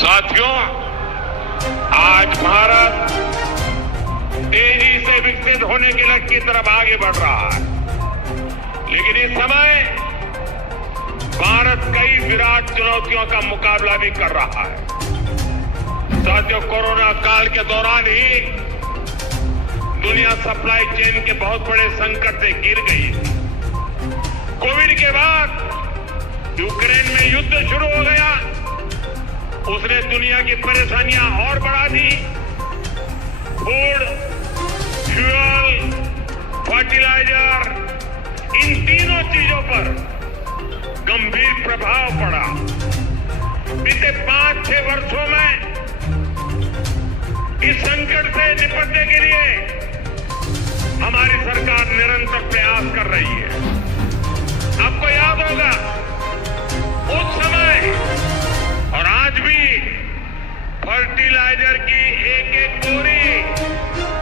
साथियों, आज भारत तेजी से विकसित होने के लक्ष्य की तरफ आगे बढ़ रहा है, लेकिन इस समय भारत कई विराट चुनौतियों का मुकाबला भी कर रहा है। साथियों, कोरोना काल के दौरान ही दुनिया सप्लाई चेन के बहुत बड़े संकट से घिर गई। कोविड के बाद यूक्रेन में युद्ध शुरू हो गया, उसने दुनिया की परेशानियां और बढ़ा दी। फूड, फ्यूल, फर्टिलाइजर, इन तीनों चीजों पर गंभीर प्रभाव पड़ा। बीते 5-6 वर्षों में इस संकट से निपटने के लिए हमारी सरकार निरंतर प्रयास कर रही है। आपको याद होगा, उस समय और आज भी फर्टिलाइजर की एक बोरी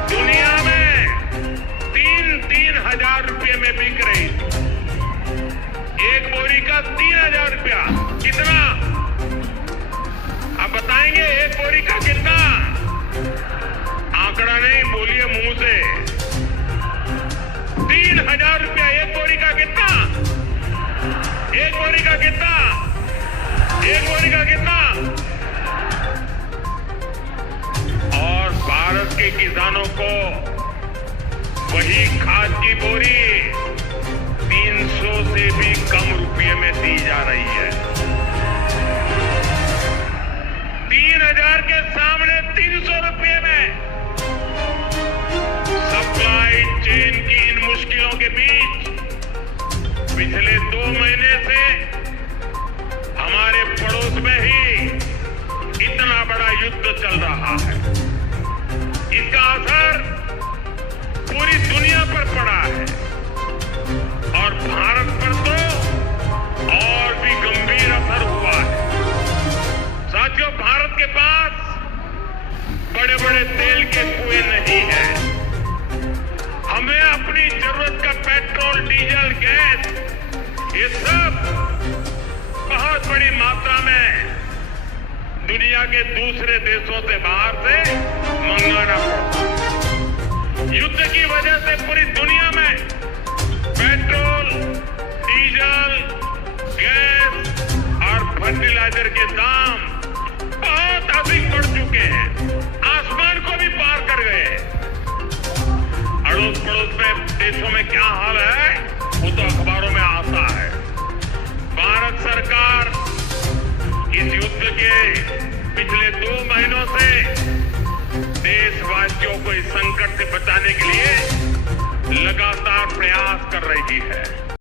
दुनिया में 3-3 हजार रुपये में बिक रही थी। एक बोरी का 3,000 रुपया। कितना? आप बताएंगे एक बोरी का कितना? आंकड़ा नहीं, बोलिए मुंह से। 3,000 रुपया एक बोरी का। कितना? एक बोरी का कितना? एक बोरी का कितना? और भारत के किसानों को वही खाद की बोरी 300 से भी कम रुपये में दी जा रही है। 3,000 के सामने 300 रुपये में। सप्लाई चेन की इन मुश्किलों के बीच पिछले 2 महीने से हमारे पड़ोस में ही इतना बड़ा युद्ध चल रहा है। इसका असर पूरी दुनिया पर पड़ा है और भारत पर तो और भी गंभीर असर हुआ है। साथियों, भारत के पास बड़े बड़े तेल के कुएं नहीं हैं। हमें अपनी जरूरत का पेट्रोल, डीजल, गैस, ये सब बहुत बड़ी मात्रा में दुनिया के दूसरे देशों से बाहर से मंगाना पड़ता है। युद्ध की वजह से पूरी दुनिया में पेट्रोल, डीजल, गैस और फर्टिलाइजर के दाम बहुत अधिक बढ़ चुके हैं, आसमान को भी पार कर गए। अड़ोस पड़ोस में देशों में क्या हाल है वो तो अखबारों में आता है। भारत सरकार इस युद्ध के पिछले 2 महीनों से देशवासियों को इस संकट से बचाने के लिए लगातार प्रयास कर रही है।